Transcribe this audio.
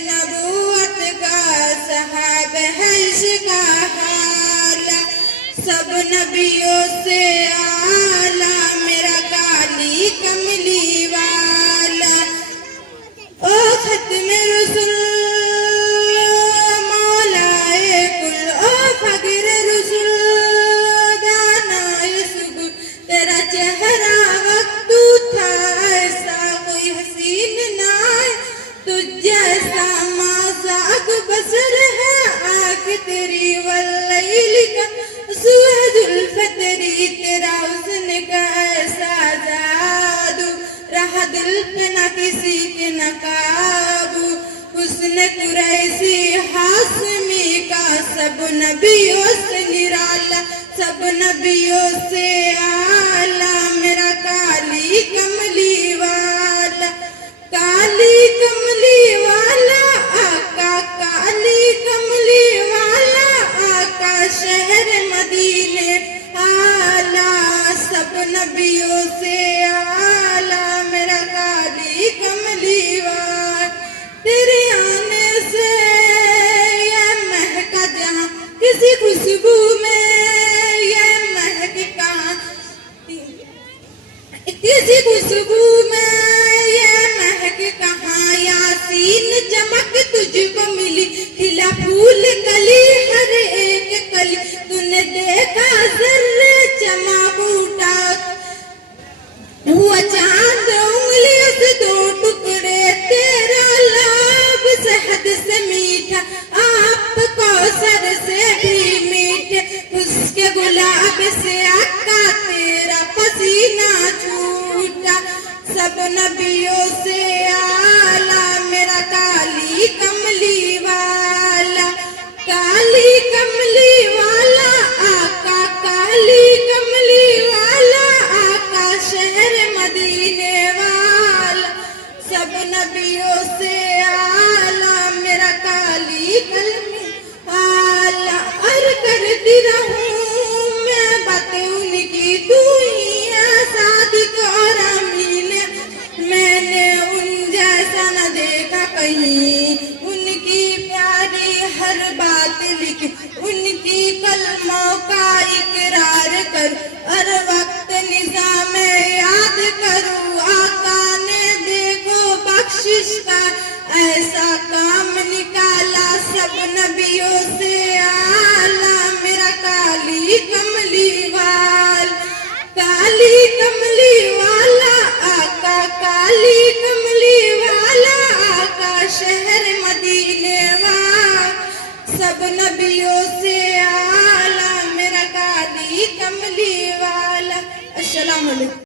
नबूवत का साहब है इसका हाला, सब नबियों से आला मेरा काली कमली वाला। ओ खत्म रसूल मौलाए कुल, ओ फकीर रसूल दानाए सुगुल, तेरा चेहरा वक्त था ऐसा कोई हसीन ना है, तुझ जैसा माज़ाक बसर है आँख तेरी वल्लैल का सुहजुल फतरी, तेरा हुस्न का ऐसा जादू रहा दिल पे न किसी के न काबू। हुस्न कुरैशी हाशमी का सब नबियों से निराला, सब नबियों से आला मेरा काली कमली वाला। काली कमली वाला आका, काली कमली वाला आका, शहर मदीने आला, सब नबियों से आला मेरा काली कमली वाला। तेरे आने से ये महका जहाँ, किसी खुशबू में ये महक कहाँ, किसी खुशबू में ये महक कहाँ, यासीन चमक तुझको मिली, खिला फूल कली हर एक कली, तूने देखा जर्रे चमा बूटा हुआ चांद उंगलियों से दो टुकड़े, तेरा लाभ शहद से मीठा आप कौसर से भी मीठे, उसके गुलाब से आका तेरा पसीना छूटा, सब नबियों से आला मेरा काली कमली वाला। काली कमली वाला आका, काली कमली वाला आका, शहर मदीने वाला, सब नबियों से आला मेरा काली कलमी वाला। और करती रहूं मैं बातें उनकी, तू ही है सादिक और अमीन, मैंने उन जैसा न देखा कहीं, उनकी प्यारी हर बात लिख, उनकी कलमों का इकरार कर, हर वक्त निज़ाम याद करूं, आका ने देखो बख्शिश का ऐसा काम निकाला, सब नबियों से आला मेरा काली कमली वाला। काली कमली वाला आका, काली कमली वाला आका, शहर मदीने वाला, सब नबियों से आला मेरा काली कमली वाला। अस्सलाम वालेकुम।